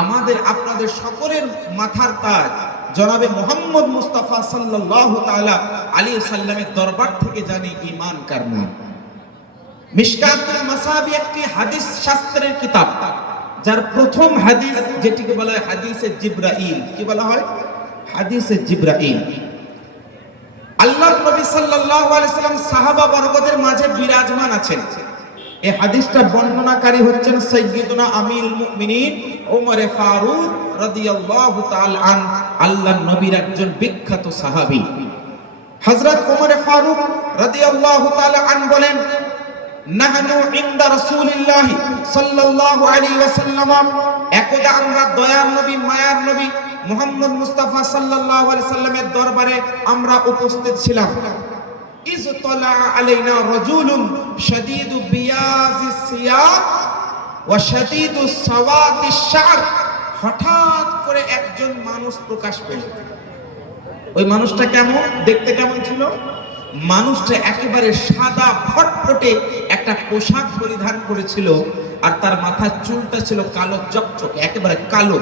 আমাদের, আপনাদের সকলের মাথার তাজ। জনাবে মোহাম্মদ মুস্তাফা সাল্লাল্লাহু তাআলা আলী সাল্লামের দরবার থেকে জানি ইমান কার নাম। একটি হাদিস শাস্ত্রের কিতাব, যার প্রথম হাদিস যেটিকে বলা হয় কি বলা হয়? আল্লাহ সাহাবা মাঝে বিরাজমান আছেন। এই হাদিসটা বর্ণনাকারী হচ্ছেন সাইয়্যিদুনা আমিরুল মুমিনিন ওমর ফারুক রাদিয়াল্লাহু তাআলা আন আল্লাহ নবীর একজন বিখ্যাত সাহাবী। হযরত ওমর ফারুক রাদিয়াল্লাহু তাআলা আন বলেন, নাহনু ইনদা রাসূলিল্লাহি সাল্লাল্লাহু আলাইহি ওয়াসাল্লাম, একদা আমরা দয়ার নবী, মায়ার নবী মুহাম্মদ মুস্তাফা সাল্লাল্লাহু আলাইহি সাল্লামের দরবারে আমরা উপস্থিত ছিলাম। ইজ তলা আলাইনা রাজুলুন শাদীদু বিয়াজিস সিয়াব ওয়া শাদীদু সাওয়াদিস শা'r হঠাৎ করে একজন মানুষ প্রকাশ পেল। ওই মানুষটা কেমন? দেখতে কেমন ছিল? মানুষটা একেবারে সাদা ফটফটে একটা পোশাক পরিধান করেছিল আর তার মাথার চুলটা ছিল কালো চকচকে, একেবারে কালো।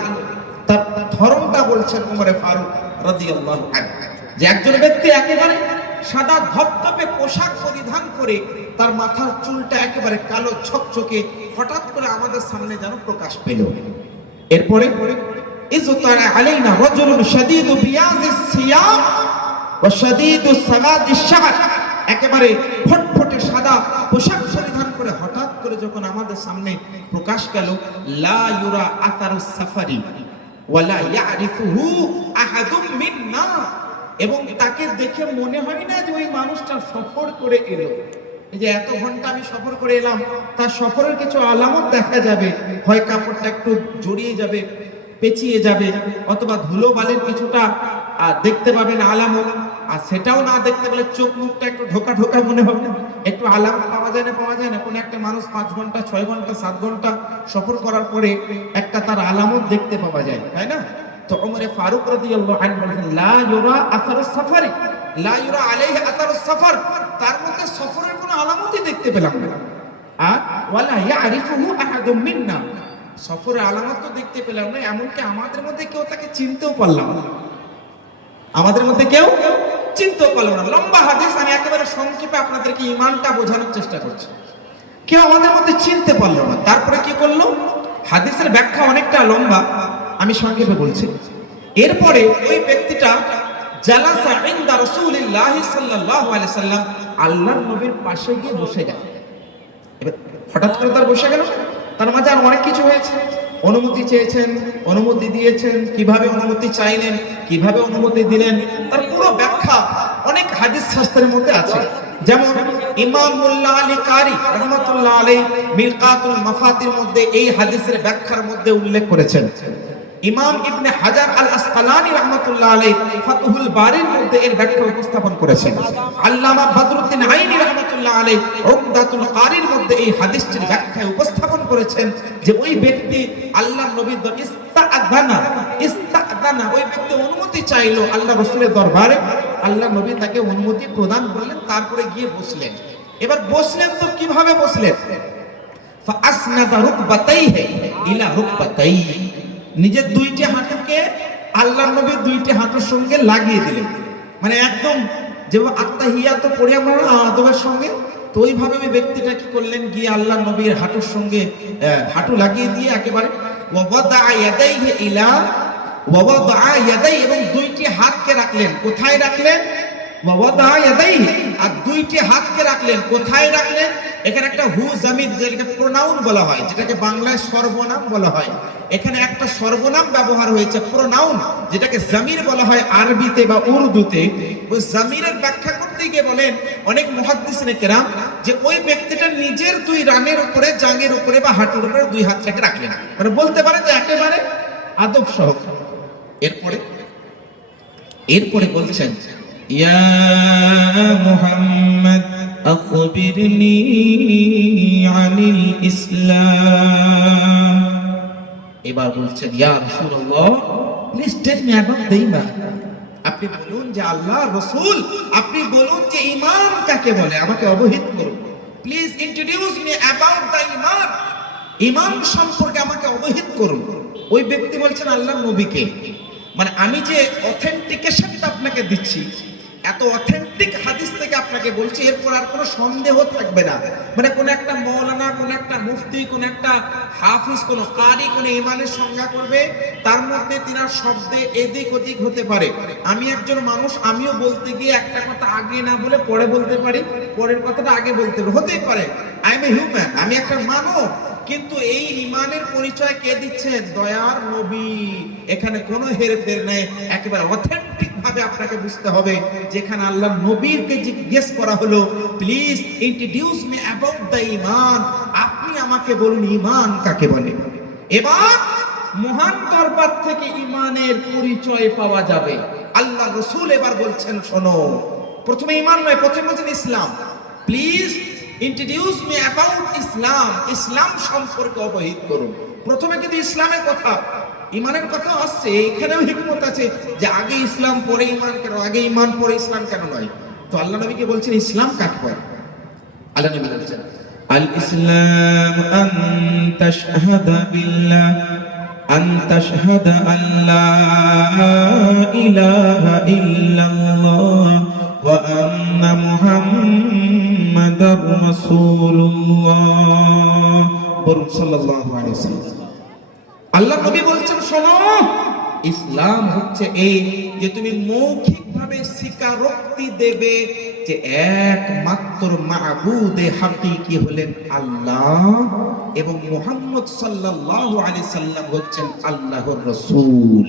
তার ধরনটা বলছেন ফারুক রাদিয়াল্লাহু যে একজন ব্যক্তি একেবারে সাদা ধপধপে পোশাক পরিধান করে তার মাথার চুলটা একেবারে কালো ছকছকে হঠাৎ করে আমাদের সামনে যেন প্রকাশ পেল। এরপরে, ইজতারা আলাইনা রাজুলুন শাদীদু বিয়াজিস সিয়াম ওয়া শাদীদু সাওয়াদিস শা'r একেবারে ফটফটে সাদা পোশাক পরিধান করে হঠাৎ করে যখন আমাদের সামনে প্রকাশ গেল লা ইউরা আতারুস সাফারি ওয়ালা ইয়ারিফুহু আহাদুম মিন্না। এবং তাকে দেখে মনে হয় না যে ওই মানুষটা সফর করে এলো। যে এত ঘণ্টা আমি সফর করে এলাম, তার সফরের কিছু আলামত দেখা যাবে। হয় কাপড়টা একটু জড়িয়ে যাবে, পেঁচিয়ে যাবে, অথবা ধুলো বালের কিছুটা দেখতে পাবেন আলামত। আর সেটাও না দেখতে পেলে চোখ মুখটা একটু ঢোকা ঢোকা মনে হবে। একটু আলাম পাওয়া যায় না, পাওয়া যায় না। কোনো একটা মানুষ পাঁচ ঘণ্টা, ছয় ঘণ্টা, সাত ঘণ্টা সফর করার পরে একটা তার আলামত দেখতে পাওয়া যায়, তাই না? তো ওমরে ফারুক রাদিয়াল্লাহু আনহু বলেন লা ইউরা আসারুস সাফারি, লা ইউরা আলাইহি আসারুস সাফার। তার মধ্যে সফরের কোনো আলামতই দেখতে পেলাম না। আর ওয়ালা ইয়ারিফুহু আহাদুম মিন্না। সফরের আলামত তো দেখতে পেলাম না, এমনকি আমাদের মধ্যে কেউ তাকে চিনতেও পারলাম না। আমাদের মধ্যে কেউ চিনতেও পারলাম না। লম্বা হাদিস, আমি একেবারে সংক্ষেপে আপনাদেরকে ইমানটা বোঝানোর চেষ্টা করছি। কেউ আমাদের মধ্যে চিনতে পারল না। তারপরে কি করল? হাদিসের ব্যাখ্যা অনেকটা লম্বা। আমি সংক্ষেপে বলছি। এরপরে ওই ব্যক্তিটা জালাসা ইনদা রাসূলিল্লাহি সাল্লাল্লাহু আলাইহি সাল্লাম আল্লাহর নবীর পাশে গিয়ে বসে গেল। এবার হঠাৎ করে তার বসে গেল। তার মাঝে আর অনেক কিছু হয়েছে। অনুমতি চেয়েছেন, অনুমতি দিয়েছেন, কীভাবে অনুমতি চাইলেন, কীভাবে অনুমতি দিলেন, তার পুরো ব্যাখ্যা অনেক হাদিস শাস্ত্রের মধ্যে আছে। যেমন ইমাম মুল্লা আলী কারি রহমতুল্লাহ আলী মিরকাতুল মাফাতির মধ্যে এই হাদিসের ব্যাখ্যার মধ্যে উল্লেখ করেছেন। ইমাম ইবনে হাজার আল আসকালানি রহমতুল্লাহ আলাইহি ফাতহুল বারির মধ্যে এর ব্যাখ্যা উপস্থাপন করেছেন। আল্লামা বদরুদ্দিন আইনি রহমতুল্লাহ আলাইহি উমদাতুল কারির মধ্যে এই হাদিসটির ব্যাখ্যা উপস্থাপন করেছেন যে ওই ব্যক্তি আল্লাহ নবীর ইস্তাআদানা ইস্তাআদানা ওই ব্যক্তি অনুমতি চাইলো আল্লাহ রাসূলের দরবারে। আল্লাহ নবী তাকে অনুমতি প্রদান করলেন, তারপরে গিয়ে বসলেন। এবার বসলেন তো কীভাবে বসলেন? ফাসনাদা রুকবাতাইহি ইলা রুকবাতাইহি। নিজের দুইটি হাঁটুকে আল্লাহ নবীর দুইটি হাঁটুর সঙ্গে লাগিয়ে দিলেন। মানে একদম যেমন আত্মাহিয়া তো পড়ে আমরা আদবের সঙ্গে, তো ওইভাবে ওই ব্যক্তিটা কি করলেন? গিয়ে আল্লাহ নবীর হাঁটুর সঙ্গে হাঁটু লাগিয়ে দিয়ে একেবারে এবং দুইটি হাতকে রাখলেন। কোথায় রাখলেন? আর দুইটি হাতকে রাখলেন। কোথায় রাখলেন? এখানে একটা হু জামির যেটাকে প্রোনাউন বলা হয়, যেটাকে বাংলায় সর্বনাম বলা হয়। এখানে একটা সর্বনাম ব্যবহার হয়েছে প্রোনাউন যেটাকে জামির বলা হয় আরবিতে বা উর্দুতে। ওই জামিরের ব্যাখ্যা করতে গিয়ে বলেন, অনেক মুহাদ্দিসিনে কেরাম যে ওই ব্যক্তিটা নিজের দুই রানের উপরে, জাঙ্গের উপরে বা হাঁটুর উপরে দুই হাতটাকে রাখলেন মানে বলতে পারে যে একেবারে আদব সহ এরপরে এরপরে বলছেন, ইয়া আখবিরনি আনিল ইসলাম এবার বলছেন, ইয়া রাসূলুল্লাহ please tell me about the ঈমান আপনি বলুন যে আল্লাহ রাসূল, আপনি বলুন যে ঈমান কাকে বলে, আমাকে অবহিত করুন। Please introduce me about the ঈমান ঈমান সম্পর্কে আমাকে অবহিত করুন। ওই ব্যক্তি বলছেন আল্লাহ নবীকে। মানে আমি যে অথেন্টিকেশনটা আপনাকে দিচ্ছি অথেন্টিক হাদিস থেকে আপনাকে বলছি, এরপর আর কোনো সন্দেহ থাকবে না। মানে কোন একটা মৌলানা, কোন একটা মুফতি, কোন একটা হাফিজ, কোন কারি, কোন ইমানের সংজ্ঞা করবে, তার মধ্যে তিনার শব্দে এদিক ওদিক হতে পারে। আমি একজন মানুষ, আমিও বলতে গিয়ে একটা কথা আগে না বলে পরে বলতে পারি, পরের কথাটা আগে বলতে হতেই পারে। আই এম এ হিউম্যান আমি একটা মানব কিন্তু এই ইমানের পরিচয় কে দিচ্ছে দয়ার নবী। এখানে কোনো হেরফের নেই। একেবারে অথেন্টিক ভাবে আপনাকে বুঝতে হবে, যেখানে আল্লাহ নবীরকে জিজ্ঞেস করা হলো please introduce me about the ইমান আপনি আমাকে বলুন ইমান কাকে বলে? এবার মহান দরবার থেকে ইমানের পরিচয় পাওয়া যাবে। আল্লাহ রসুল এবার বলছেন, শোনো, প্রথমে ইমান নয়, প্রথমে বলছেন ইসলাম। Please introduce me about Islam ইসলাম সম্পর্কে অবহিত করুন। প্রথমে কিন্তু ইসলামের কথা। ইমানের কথা আসছে এখানেও হিকমত আছে যে আগে ইসলাম, পরে ইমান কেন? আগে ইমান, পরে ইসলাম কেন নয়? তো আল্লাহ নবীকে বলছেন, ইসলাম কাকে পর আল্লাহ নবী বলছেন আল ইসলাম আন তাশহাদ বিল্লাহ, আন তাশহাদ আল্লাহ ইলাহা ইল্লাল্লাহ, ওয়া আন্না মুহাম্মাদ ইসলাম হচ্ছে এই যে তুমি মৌখিকভাবে স্বীকারোক্তি দেবে যে একমাত্র মাহবুদে হাকিকি হলেন আল্লাহ এবং মোহাম্মদ সাল্লাল্লাহু আলাইহি সাল্লাম হচ্ছেন আল্লাহর রাসূল।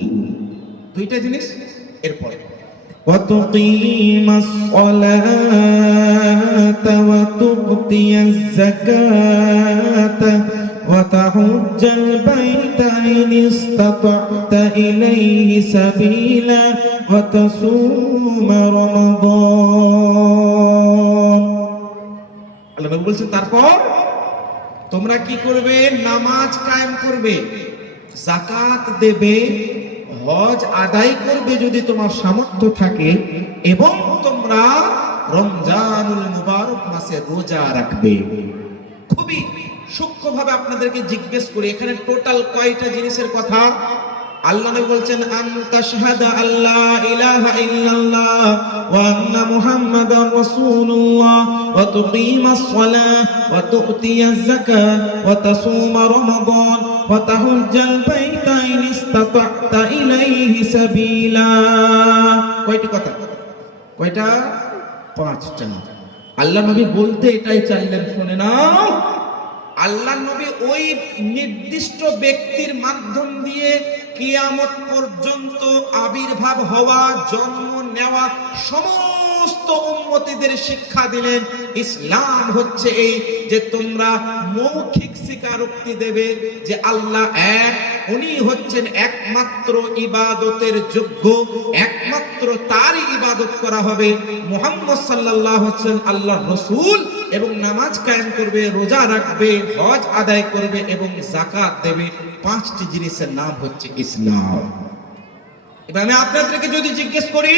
দুইটা জিনিস, এরপরে। وتقيم الصلاة وتؤتي الزكاة وتحج البيت إن استطعت إليه سبيلا وتصوم رمضان আল্লাহ নবী বলছেন তারপর তোমরা কি করবে নামাজ কায়েম করবে জাকাত দেবে হজ আদায় করবে যদি তোমার সামর্থ্য থাকে এবং তোমরা রমজানুল মুবারক মাসে রোজা রাখবে। খুবই সূক্ষ্মভাবে আপনাদেরকে জিজ্ঞেস করি, এখানে টোটাল কয়টা জিনিসের কথা? আল্লাহ নবী বলছেন, আন তাশহাদা আল্লাহ ইলাহা ইল্লাল্লাহ ওয়া আন্না মুহাম্মাদার রাসূলুল্লাহ ওয়া তুকিমাস সালাহ ওয়া তু'তিয়াজ যাকাহ ওয়া তাসুমা রমাদান ওয়া তাহুজ্জাল বাইতা ইলাইহি সাবিলা। কয়টি কথা? কয়টা? পাঁচটা। আল্লাহ নবী বলতে এটাই চাইলেন, শুনে নাও। আল্লাহ নবী ওই নির্দিষ্ট ব্যক্তির মাধ্যম দিয়ে কিয়ামত পর্যন্ত আবির্ভাব হওয়া, জন্ম নেওয়া সমস্ত উম্মতিদের শিক্ষা দিলেন। ইসলাম হচ্ছে এই যে তোমরা মৌখিক স্বীকারোক্তি দেবে যে আল্লাহ এক উনি হচ্ছেন একমাত্র ইবাদতের যোগ্য, একমাত্র তারই ইবাদত করা হবে মোহাম্মদ সাল্লাল্লাহু হচ্ছেন আল্লাহ রসুল এবং নামাজ কায়েম করবে, রোজা রাখবে, হজ আদায় করবে এবং জাকাত দেবে। পাঁচটি জিনিসের নাম হচ্ছে ইসলাম। এবার আমি আপনাদেরকে যদি জিজ্ঞেস করি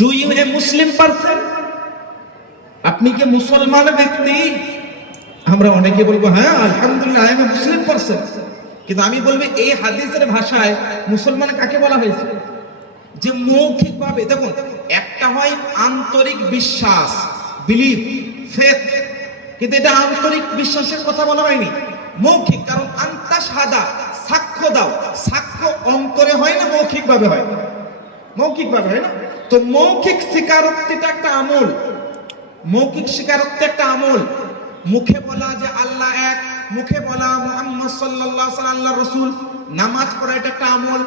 do you a Muslim person আপনি কি মুসলমান ব্যক্তি? আমরা অনেকে বলব হ্যাঁ আলহামদুলিল্লাহ I am a Muslim person কিন্তু আমি বলব, এই হাদিসের ভাষায় মুসলমান কাকে বলা হয়েছে? যে মৌখিক ভাবে দেখুন, একটা হয় আন্তরিক বিশ্বাস বিলিভ ফেথ কিন্তু এটা আন্তরিক বিশ্বাসের কথা বলা হয়নি। মৌখিক, কারণ আন্তা সাদা সাক্ষ্য দাও। সাক্ষ্য অন্তরে হয় না মৌখিক ভাবে হয়? মৌখিক ভাবে হয় না? তো মৌখিক স্বীকারোক্তিটা একটা আমল। মৌখিক স্বীকারোক্তি একটা আমল। মুখে বলা যে আল্লাহ এক মুখে বলা মুহাম্মদ সাল্লাল্লাহু আলাইহি আল্লাহ রাসূল, নামাজ পড়া এটা একটা আমল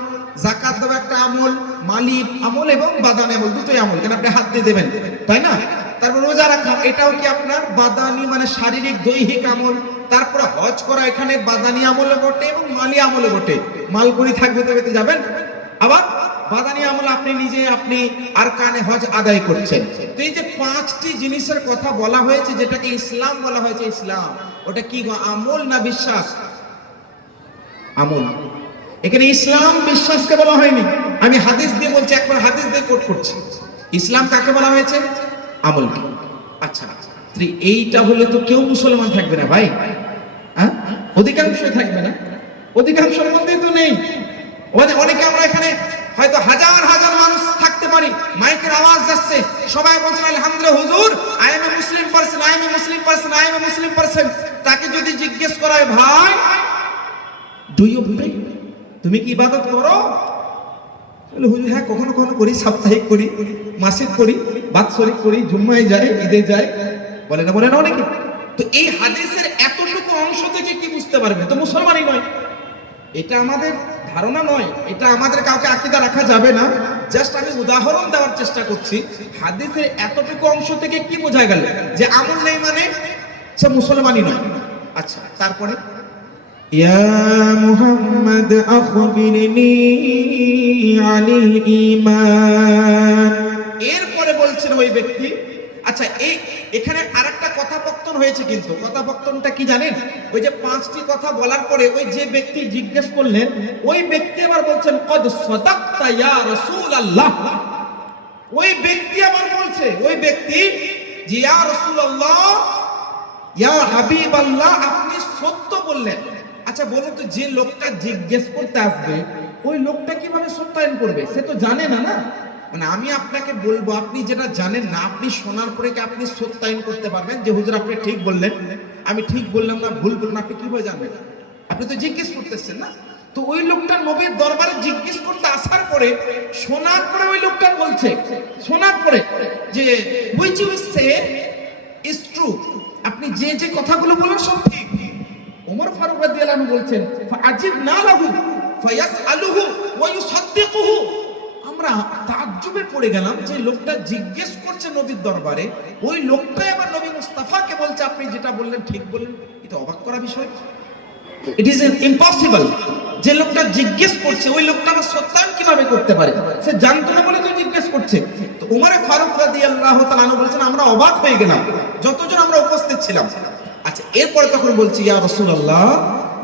জাকাত দেওয়া একটা আমল, মালিক আমল এবং বাদানি আমল, দুটোই আমল, কেন আপনি হাত দিয়ে দেবেন, তাই না? তারপর রোজা রাখা, এটাও কি আপনার বাদানি মানে শারীরিক দৈহিক আমল, তারপরে হজ করা, এখানে বাদানি আমলে বটে এবং মালি আমলে বটে মালগুড়ি থাকবে তবে যাবেন। আবার বাদানি আমল আপনি নিজে, আপনি আর কানে হজ আদায় করছেন। তো এই যে পাঁচটি জিনিসের কথা বলা হয়েছে, যেটাকে ইসলাম বলা হয়েছে, ইসলাম, ওটা কি আমল না বিশ্বাস? আমল। এখানে ইসলাম বিশ্বাসকে বলা হয়নি। আমি হাদিস দিয়ে বলছি, একবার হাদিস দিয়ে কোট করছি। ইসলাম কাকে বলা হয়েছে? আমলকে। আচ্ছা এইটা হলে তো কেউ মুসলমান থাকবে না ভাই। হ্যাঁ? অধিকাংশ থাকবে না। অধিকাংশের মধ্যেই তো নেই। অনে- অনেকে আমরা এখানে হয়তো হাজার হাজার মানুষ থাকতে পারি। মাইকের আওয়াজ যাচ্ছে। সবাই বলছেন আলহামদুলিল্লাহ হুজুর I am a Muslim person I am a Muslim person I am a Muslim person তাকে যদি জিজ্ঞেস করা হয় ভাই ডু ইউ প্রে তুমি কি ইবাদত করো? বলে, হুজুর হ্যাঁ কখনো কখনো করি সাপ্তাহিক করি মাসিক করি বাৎসরিক করি জুম্মায় যাই ঈদে যাই। বলে না বলে না অনেকে। তো এই হাদিসের এতটুকু অংশ থেকে কি বুঝতে পারবে? তো মুসলমানই নয়। এটা আমাদের ধারণা নয় এটা আমাদের কাউকে আকিদা রাখা যাবে না। জাস্ট আমি উদাহরণ দেওয়ার চেষ্টা করছি হাদিসের এতটুকু অংশ থেকে কি বোঝা গেল? যে আমল নেই মানে সে মুসলমানই নয়। আচ্ছা তারপরে? ইয়া এরপরে বলছেন ওই ব্যক্তি আচ্ছা এই এখানে আরেকটা কথাপত্তন হয়েছে কিন্তু। কথাপত্তনটা কি জানেন? ওই যে পাঁচটি কথা বলার পরে ওই যে ব্যক্তি জিজ্ঞেস করলেন, ওই ব্যক্তি আবার বলছেন, কদ সদাক্তা ইয়া রাসূলুল্লাহ? ওই ব্যক্তি আবার বলছে, ওই ব্যক্তি, যে ইয়া রাসূলুল্লাহ, ইয়া হাবিবাল্লাহ, আপনি সত্য বললেন। আচ্ছা বলুন তো, যে লোকটা জিজ্ঞেস করতে আসবে, ওই লোকটা কীভাবে সত্যায়ন করবে? সে তো জানে না না? মানে আমি আপনাকে বলব, আপনি যেটা জানেন না, আপনি শোনার পরে কি আপনি সত্যায়ন করতে পারবেন যে, হুজুর, আপনি ঠিক বললেন। আমি ঠিক বললাম না, ভুল বললাম আপনি কীভাবে জানবেন? আপনি তো জিজ্ঞেস করতেছেন না। তো ওই লোকটা নবীর দরবারে জিজ্ঞেস করতে আসার পরে, শোনার পরে ওই লোকটা বলছে, শোনার পরে যে which you say is true আপনি যে যে কথাগুলো বলেন সব ঠিক। ওমর ফারুক রাদিয়াল্লাহু বলছেন ফাজিব না লাহু ফায়াসআলুহু ওয়া ইউসাদ্দিকুহু আমরা তাজ্জুবে পড়ে গেলাম যে লোকটা জিজ্ঞেস করছে নবীর দরবারে, ওই লোকটাই আবার নবী মুস্তাফাকে বলছে, আপনি যেটা বললেন ঠিক বললেন। এটা অবাক করা বিষয়। ইট ইজ ইম্পসিবল যে লোকটা জিজ্ঞেস করছে, ওই লোকটা আবার সত্যায়ন কীভাবে করতে পারে? সে জানতো না বলে তো জিজ্ঞেস করছে। তো উমরে ফারুক তাআলা আনহু বলেছেন, আমরা অবাক হয়ে গেলাম। যতজন আমরা উপস্থিত ছিলাম। আচ্ছা এরপরে তখন বলছি, ইয়া রাসূলুল্লাহ,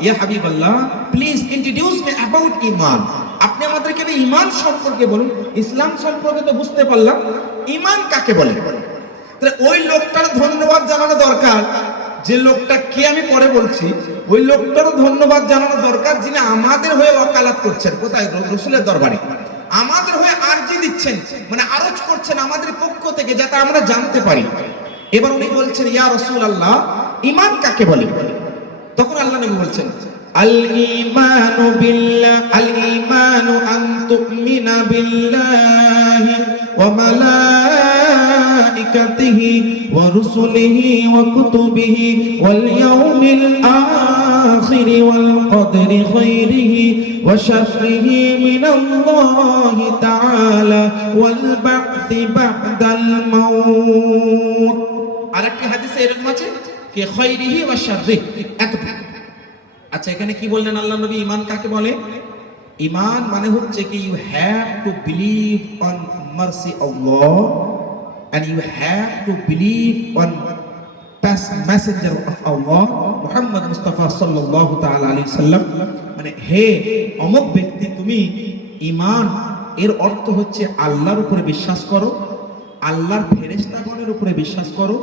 ইয়া হাবিবাল্লাহ প্লিজ ইন্ট্রোডিউস মি অ্যাবাউট ঈমান আপনি আমাদেরকে এই ঈমান সম্পর্কে বলুন, ইসলাম সম্পর্কে তো বুঝতে পারলাম। ঈমান কাকে বলে? তাহলে ওই লোকটার ধন্যবাদ জানানো দরকার, যে লোকটা কে আমি পরে বলছি, ওই লোকটারও ধন্যবাদ জানানো দরকার যিনি আমাদের হয়ে ওকালাত করছেন। কোথায়? রসুলের দরবারে। আমাদের হয়ে আরজি দিচ্ছেন মানে আরজ করছেন আমাদের পক্ষ থেকে যাতে আমরা জানতে পারি। এবার উনি বলছেন, ইয়া রসুল আল্লাহ ইমান কাকে বলে? তখন আল্লাহ নবী বলছেন আল ইমানু বিল্লাহ আল ইমানু আন তুমিনা বিল্লাহি ওয়া মালাইকাতিহি ওয়া রুসুলিহি ওয়া কুতুবিহি ওয়াল ইয়াউমিল আখির ওয়াল কদরি খাইরিহি ওয়া শাররিহি মিনাল্লাহি তাআলা ওয়াল বা'থি বা'দাল মাউত আরেকটি হাদিসে এরকম আছে কে? খাইরিহি ওয়া শাররিহি এতটুকু আচ্ছা এখানে কি বললেন আল্লাহ নবী? ইমান কাকে বলে? ইমান মানে হচ্ছে কি you have to believe on mercy Allah and you have to believe on past messenger of Allah Muhammad Mustafa সাল্লাল্লাহু তাআলা আলাইহি সাল্লাম মানে হে অমুক ব্যক্তি, তুমি ইমান এর অর্থ হচ্ছে আল্লাহর উপরে বিশ্বাস করো, আল্লাহর ফেরেশতাগণের উপরে বিশ্বাস করো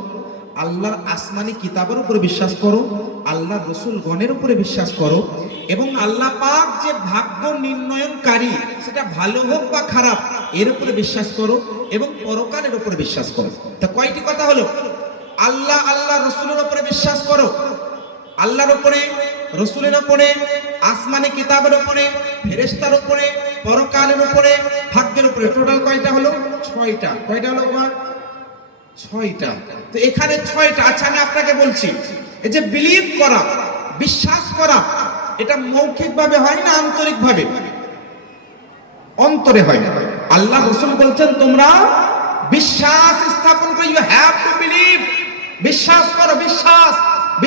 আল্লাহর আসমানি কিতাবের উপরে বিশ্বাস করো, আল্লাহর রসুল গণের উপরে বিশ্বাস করো এবং আল্লাহ পাক যে ভাগ্য নির্ণয়নকারী, সেটা ভালো হোক বা খারাপ, এর উপরে বিশ্বাস করো এবং পরকালের উপরে বিশ্বাস করো। তা কয়টি কথা হলো? আল্লাহ আল্লাহ রসুলের উপরে বিশ্বাস করো, আল্লাহর উপরে, রসুলের উপরে, আসমানি কিতাবের উপরে ফেরেস্তার উপরে, পরকালের উপরে, ভাগ্যের উপরে। টোটাল কয়টা হলো? ছয়টা। কয়টা হলো? ছয়টা। তো এখানে ছয়টা। আচ্ছা আমি আপনাকে বলছি, এই যে বিলিভ করা, বিশ্বাস করা, এটা মৌখিক ভাবে হয় না আন্তরিক ভাবে অন্তরে হয় না। আল্লাহ রসুল বলছেন, তোমরা বিশ্বাস স্থাপন করো। ইউ হ্যাভ টু বিলিভ বিশ্বাস করো, বিশ্বাস।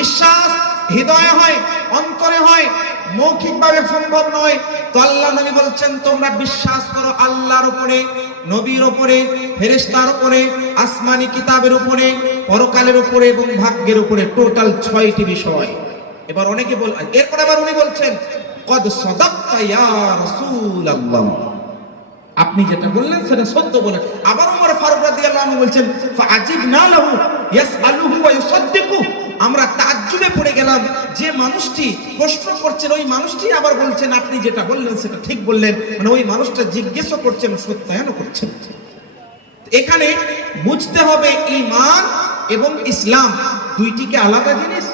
বিশ্বাস হৃদয়ে হয়, অন্তরে হয়। মৌখিক ভাবে সম্ভব নয়। তো আল্লাহ নবী বলছেন, তোমরা বিশ্বাস করো আল্লাহর উপরে, নবীর উপরে, ফেরেশতার উপরে, আসমানি কিতাবের উপরে, পরকালের উপরে এবং ভাগ্যের উপরে, টোটাল ছয়টি বিষয়। এবার অনেকে বল, এরপর আবার উনি বলছেন, কদ সদাক্তা ইয়া রাসূলুল্লাহ। আপনি যেটা বললেন সেটা সত্য বলেন আবার উমর ফারুক রাদিয়াল্লাহু আনহু বলছেন, ফাআজিবনা লাহু ইয়াসআলুহু ওয়া ইউসাদ্দিকু আমরা তাজ্জুবে পড়ে গেলাম। যে মানুষটি প্রশ্ন করছেন, ওই মানুষটি আবার বলছেন, আপনি যেটা বললেন, সেটা ঠিক বললেন। মানে ওই মানুষটা জিজ্ঞেসও করছেন, সত্যায়নও করছেন। এখানে বুঝতে হবে ইমান এবং ইসলাম দুইটিকে আলাদা জিনিস।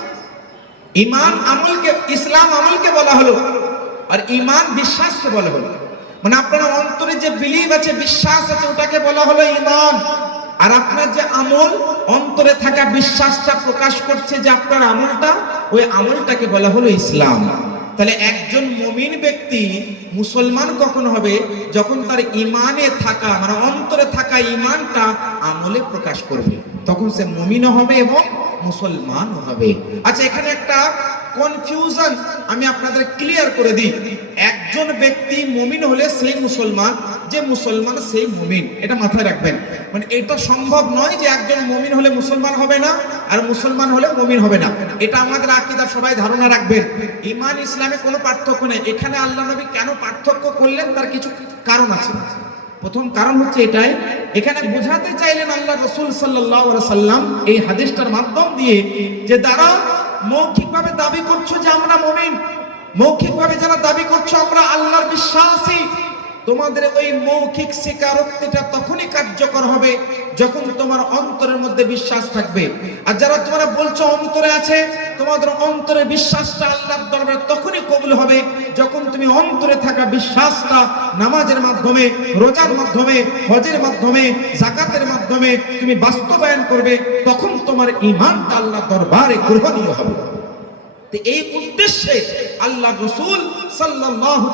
ইমান আমলকে, ইসলাম আমলকে বলা হলো, আর ইমান বিশ্বাসকে বলা হলো। মানে আপনার অন্তরে যে বিলিভ আছে, বিশ্বাস আছে, ওটাকে বলা হলো ঈমান। আর আপনার যে আমল, অন্তরে থাকা বিশ্বাসটা প্রকাশ করছে যে আপনার আমলটা, ওই আমলটাকে বলা হলো ইসলাম। তাহলে একজন মমিন ব্যক্তি মুসলমান কখন হবে? যখন তার ইমানে থাকা মানে অন্তরে থাকা ইমানটা আমলে প্রকাশ করবে। তখন সে মুমিনও হবে এবং মুসলমানও হবে। আচ্ছা এখানে একটা কনফিউশন আমি আপনাদের ক্লিয়ার করে দিই। একজন ব্যক্তি মমিন হলে সেই মুসলমান যে মুসলমান সেই মুমিন, এটা মাথায় রাখবেন। মানে এটা সম্ভব নয় যে একজন মুমিন হলে মুসলমান হবে না আর মুসলমান হলে মুমিন হবে না। এটা আমাদের আকীদা সবাই ধারণা রাখবেন। ইমান ইসলামে কোনো পার্থক্য নেই। এখানে আল্লাহ নবী কেন পার্থক্য করলেন তার কিছু কারণ আছে। প্রথম কারণ হচ্ছে এটাই, এখানে বোঝাতে চাইলেন আল্লাহ রসুল সাল্লাহ সাল্লাম এই হাদিসটার মাধ্যম দিয়ে যে দ্বারা মৌখিকভাবে দাবি করছ যে আমরা মমিন, মৌখিকভাবে যারা দাবি করছ আমরা আল্লাহর বিশ্বাসী তোমাদের ওই মৌখিক স্বীকারোক্তিটা তখনই কার্যকর হবে যখন তোমার অন্তরের মধ্যে বিশ্বাস থাকবে। আর যারা তোমরা বলছো অন্তরে আছে, তোমাদের অন্তরে বিশ্বাসটা আল্লাহর দরবারে তখনই কবুল হবে যখন তুমি অন্তরে থাকা বিশ্বাসটা নামাজের মাধ্যমে, রোজার মাধ্যমে, হজের মাধ্যমে জাকাতের মাধ্যমে তুমি বাস্তবায়ন করবে, তখন তোমার ইমানটা আল্লাহ দরবারে গ্রহণীয় হবে। এই উদ্দেশ্যে আল্লাহ রসুল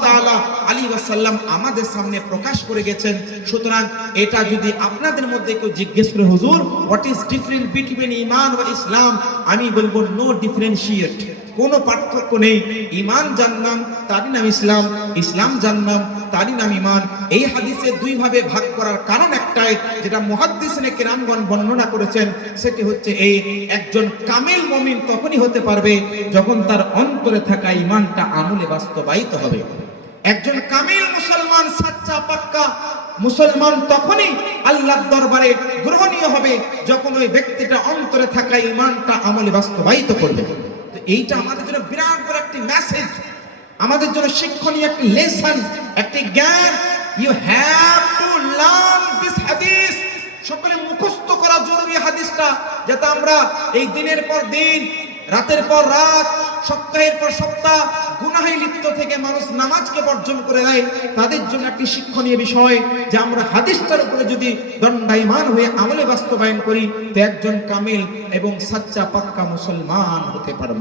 তাআলা আলী ওয়াসাল্লাম আমাদের সামনে প্রকাশ করে গেছেন, সুতরাং এটা যদি আপনাদের মধ্যে কেউ জিজ্ঞেস করে, হুজুর হোয়াট ইজ ডিফারেন্ট বিটুইন ইমান ও ইসলাম আমি বলব নো ডিফারেন্সিয়েট কোনো পার্থক্য নেই। ইমান জানলাম তারই নাম ইসলাম। ইসলাম জানলাম তারই নাম ইমান। এই হাদিসে দুইভাবে ভাগ করার কারণ একটাই যেটা মুহাদ্দিসিনে কেরামগণ বর্ণনা করেছেন, সেটি হচ্ছে এই, একজন কামিল মুমিন তখনই হতে পারবে যখন তার অন্তরে থাকা ইমানটা আমলে বাস্তবায়িত হবে। একজন কামিল মুসলমান সাচ্চা পাক্কা মুসলমান তখনই আল্লাহর দরবারে গ্রহণীয় হবে যখন ওই ব্যক্তিটা অন্তরে থাকা ইমানটা আমলে বাস্তবায়িত করবে। তো এইটা আমাদের জন্য বিরাট বড় একটি মেসেজ আমাদের জন্য শিক্ষণীয় একটি লেসন একটি জ্ঞান। ইউ হ্যাভ টু লার্ন হাদিস, সকলে মুখস্থ করা জরুরি হাদিসটা, যাতে আমরা এই দিনের পর দিন, রাতের পর রাত, সপ্তাহের পর সপ্তাহ, গুনাহে লিপ্ত থেকে মানুষ নামাজকে বর্জন করে দেয় তাদের জন্য একটি শিক্ষণীয় বিষয় যে আমরা হাদিসটার উপরে যদি দণ্ডায়মান হয়ে আমলে বাস্তবায়ন করি, তো একজন কামিল এবং সাচ্চা পাক্কা মুসলমান হতে পারব।